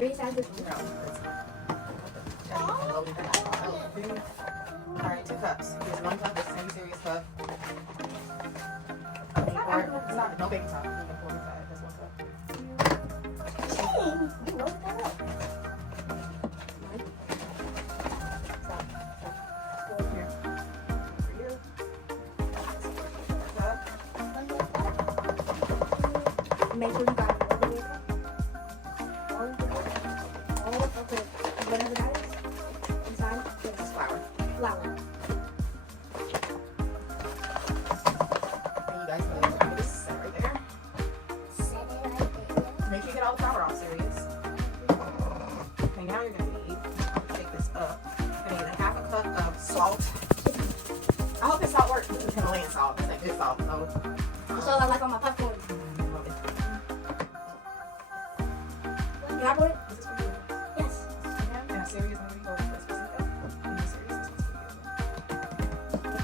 3 sizes? No, it's not. Alright, 2 cups. Here's 1 cup. This is a serious cup. It's not no baking soda. You can pour inside. That's 1 cup. Dang, you wrote that up. Here. For you. Cup. Make sure you got all of it. Whatever that is. Inside. This is flour. Flour. And you guys can just set it right there. Make sure you get all the flour off, serious. Okay, now you're going to need, take this up. You're going to need a 1/2 cup of salt. I hope this salt works. This is Himalayan salt. This ain't good salt. So I like on my popcorn. Can I put it? Is this for you? Yes. And serious, I'm going to go with this for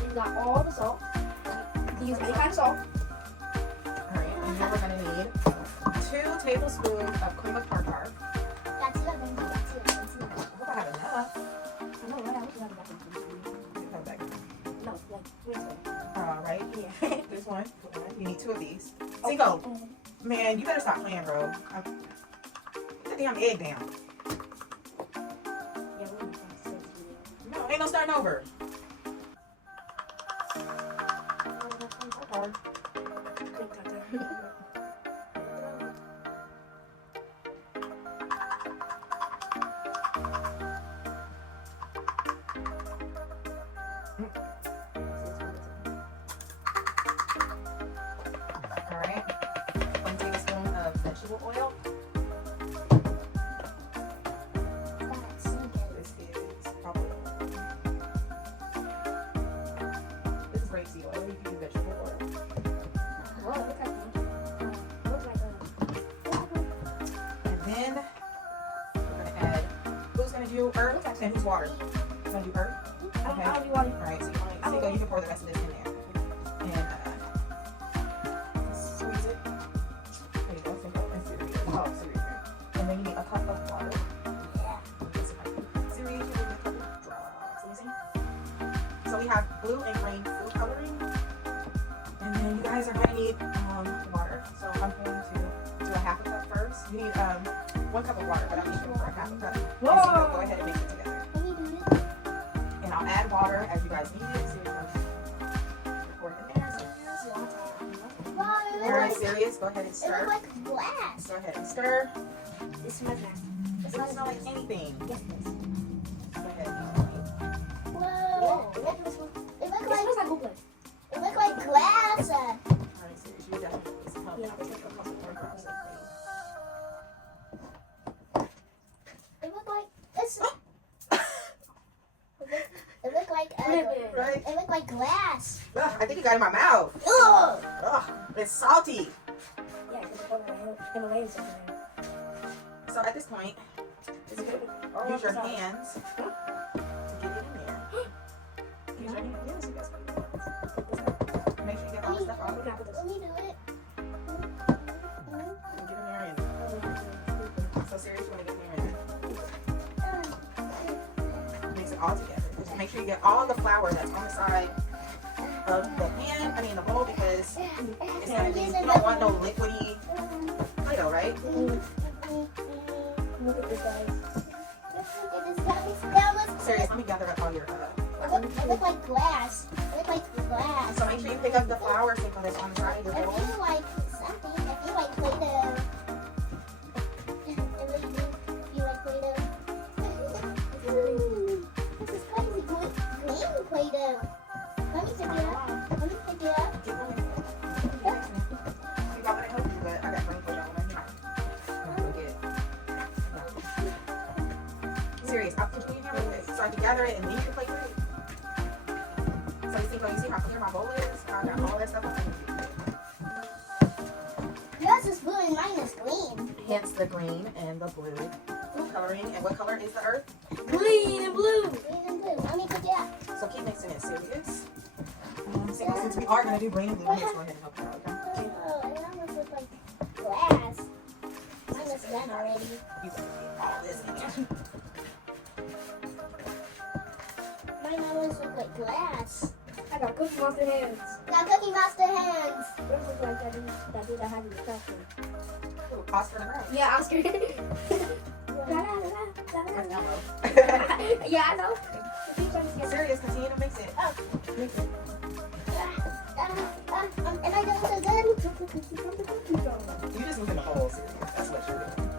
You got all the salt. You can use any kind of salt. Alright, and then we're going to need 2 tablespoons of cream of tartar. I hope I have enough. I know, right? I wish you had a back. No, like, where's it? Alright, Yeah. there's one. You need 2 of these. Cinco, man, you better stop playing, bro. Put the damn egg down. Yeah, we're gonna No, ain't no starting over. Tartar. Alright. 1 tablespoon of vegetable oil. This is probably this is rapeseed oil. You can use vegetable oil. Whoa, looks like And then we're gonna add who's gonna do earth and who's water? Who's gonna do earth? Okay. I'll do water. Alright, so you can pour the rest of this in there. And squeeze it. There you go, Cinco. And cereal. Oh, cereal. And then you need a cup of water. Cereal, you need a couple drops. Let me see. So we have blue and green food coloring. And then you guys are gonna need water. So I'm going to do a 1/2 cup first. You need 1 cup of water, but I'm using for a 1/2 cup. Whoa. And so go ahead and mix it together. And I'll add water as you guys need it. So you're gonna pour it in there. Alright, serious. Go ahead and stir. like glass. Go ahead and stir. This smells nice. It doesn't smell like anything. Yes, please. Go ahead. Whoa. Yeah, it smells It look like like good place. it look like glass. Alright, serious. You definitely need some help. Yeah. I'll take a couple more drops of It look like this. It look like things. Right? it look like glass. Ugh, I think you got it in my mouth. Ugh. Ugh, it's salty. Yeah, because it's Himalayan salt in there. So at this point, use your hands to get it in there. Use your hands. Yes, you guys can do it. Make sure you get all the stuff out. Can I put this? Let me do it. And get in there and so serious, you want to get in there and mix it all together. Just make sure you get all the flour that's on the side of the pan, the bowl, because it's gonna be, you don't want no liquidy Play-Doh, right? Look at this, guys. Serious, let me gather up all your It look like glass. It look like glass. so make sure you pick up the flour so that's on the side of your I bowl. feel like something. I feel like Play-Doh. You like Play-Doh? This is crazy. Green Play-Doh. Let me pick it up. Let me pick it up. Keep going. You got what I helped you, but I got green Play-Doh on my Serious, I'll continue here real quick so I can gather it and then you can play with it. So you see how clear my bowl is? I got all that stuff on Yours is blue and mine is green. hence the green and the blue food coloring. And what color is the earth? Green and blue. Green and blue. Let me pick it up. So keep mixing it, serious. Since we are going to do green and blue, let's go ahead and help you out, okay? Oh, and mine looks like glass. Mine looks done already. You can get all this in there. Mine always look like glass. I got Cookie Monster hands. Got Cookie Monster hands. What looks like that dude that has in the classroom? Ooh, Oscar the Brown. Yeah, Oscar. Where's Elmo? Yeah, I know. Serious, continue to mix it. Oh. Mix it. And I don't so good. You just moving the whole series. That's what you're doing.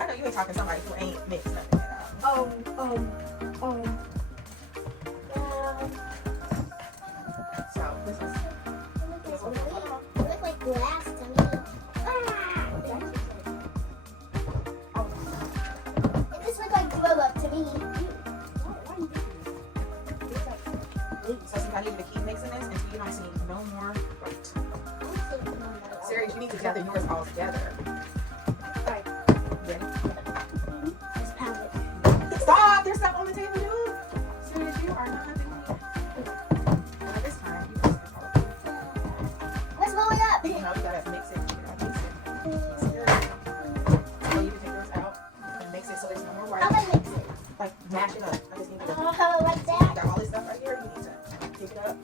I know you ain't talking to somebody who ain't mixed nothing at all. So this is It look like glass to me. It just look like throw up to me. so since I need you to keep mixing this until you don't see no more white. Serious, you need to gather yours all together. Alright. Ready? This palette. Stop! There's stuff on the table, dude. Serious, you are not doing it. Now this time, you just Let's roll it up. you know, you gotta mix it. You gotta mix it. So you can take yours out and mix it so there's no more How white. do I mix it? Like mash it up. I just need you to. Oh, like You that. got all this stuff right here. You need to pick it up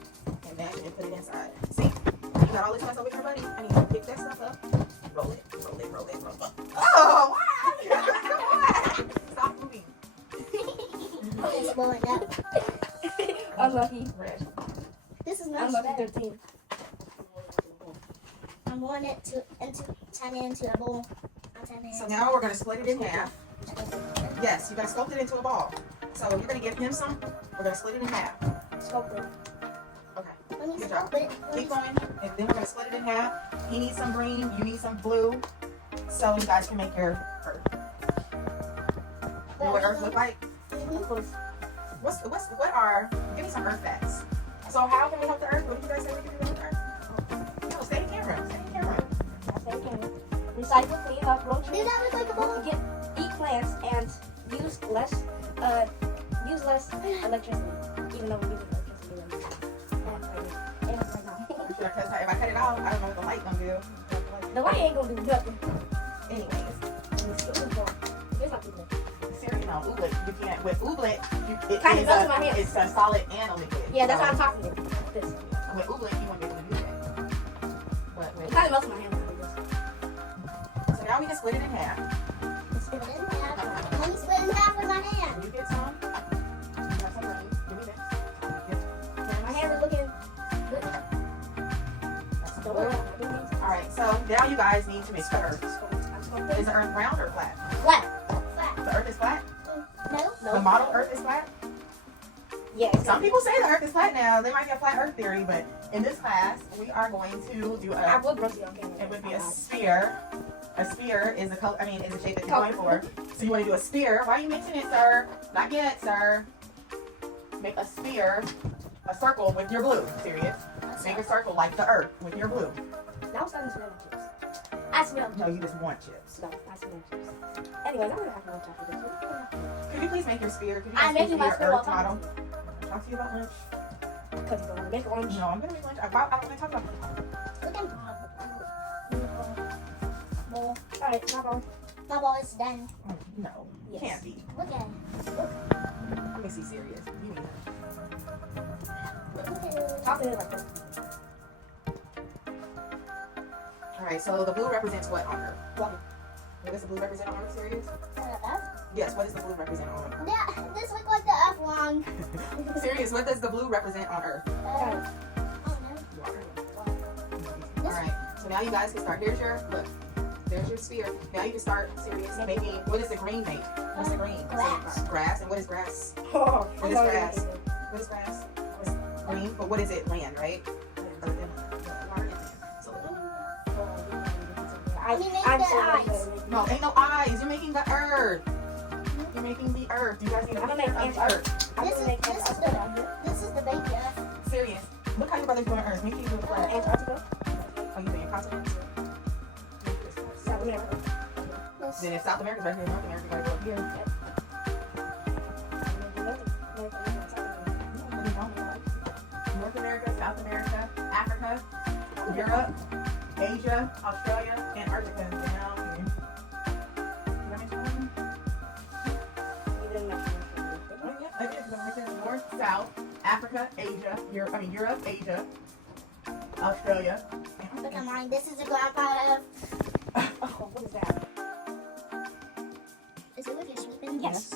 and mash it and put it inside. See? You got all this mess over here, buddy. I need you to pick that stuff up. Roll it. Roll it. Roll it. Roll it. Oh! Wow. Stop moving. It's blowing up. Unlucky. Red. This is not Unlucky bad. 13. I'm wanting it to turn it into a bowl. I'll turn it So into now we're going to split it in half. Yes, you got to sculpt it into a ball. So you're going to give him some. We're going to split it in half. Sculptor. Okay. Let me Good stop job. it. Keep going. And then we're going to split it in half. He needs some green. You need some blue. So you guys can make your earth. You know what earth look like? Give me some earth facts. So how can we help the earth? What did you guys say we can do with the earth? No, stay in camera. Stay in camera. Recycle, clean up, grow Does trees, that look like a bowl? eat plants, and use less electricity. Even though we're using electricity right now. Because if I cut it off, I don't know what the light gonna do. The light ain't gonna do nothing. Anyways, Here's my people. seriously, no, oobleck. You can't with oobleck. It Kinda is goes in my hand. it's a solid and a liquid. Yeah, that's so, how I'm talking to you. This. with oobleck, you won't be able to do that. But It with, kind of melts in my hand. so now we can split it in half. Split it in half. Let me split it in half with my hand. You get some. You have some ready. Give me this. My hand is looking good. That's the blue. All right, so now you guys need to mix the earth. Is the earth round or flat? Flat. Flat. The earth is flat. No. The model earth is flat. Yeah. Some people say the earth is flat now. They might get a flat earth theory, but in this class, we are going to do I a. would roast it on camera. It would be a sphere. A sphere is a color. I mean, is a shape that you're going for. So you want to do a sphere. Why are you mixing it, sir? Not yet, sir. Make a sphere, a circle with your blue. Serious. Make a circle like the earth with your blue. Now I'm starting to smell chips. I smell chips. No, you just want chips. No, I smell chips. Anyways, I'm gonna have lunch after this. Could you please make your sphere? Could you I'm guys making please my do your sphere earth while model? Talk to you about lunch. Because you're gonna make lunch. No, I'm gonna make lunch. I want to talk about lunch. Look at Bowl. Alright, my ball. my ball is done. No, Yes. can't be. Look at Let me see serious. You need that. it. Toss it like this. All right, so the blue represents what on Earth? Water. What does the blue represent on Earth, serious? F? Yes, what does the blue represent on Earth? Yeah, this looks like the F one. Serious, what does the blue represent on Earth? Alright. Oh no. Water. All right, so now you guys can start. Here's your, look, there's your sphere. Now you can start, serious, making, what does the green make? What's the green? Grass. Grass, and what is grass? Oh, What is grass? What is grass? What's green? But what is it? Land, right? Earth and water and land. So, Let me make the eyes. no, ain't no eyes. You're making the earth. You're making the earth. You guys need to I'm gonna make make the earth. I'm This gonna is make this is this is the baby F. Serious. Look how your brother's doing earth. Make sure you do the flag. Antarctica. Oh, you doing your continents? South America. This. Then if South America's right here, North America gotta go up here. North America, South America, Africa, Europe, Asia, Australia, Antarctica, down here. America, Asia, Europe, Asia, Australia. Look at mine. This is a grandpa of. Oh, what is that? Is it with your sleeping? Yes.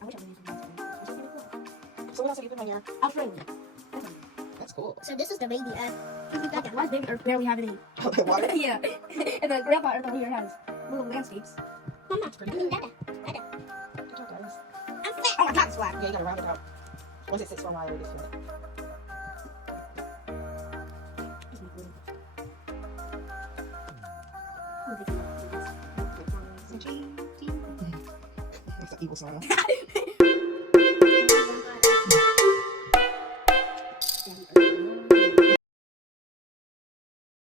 I wish I would use it. So what else have you put on your? Australia. That's cool. So this is the baby Earth. Why is baby Earth barely have any? Water? Yeah. And the grandpa Earth over here has little landscapes. Mama, Dada. I'm fat. Oh my God, it's flat. Yeah, you gotta round it out. Once it sits for a while, it gets flat. It's an evil smile.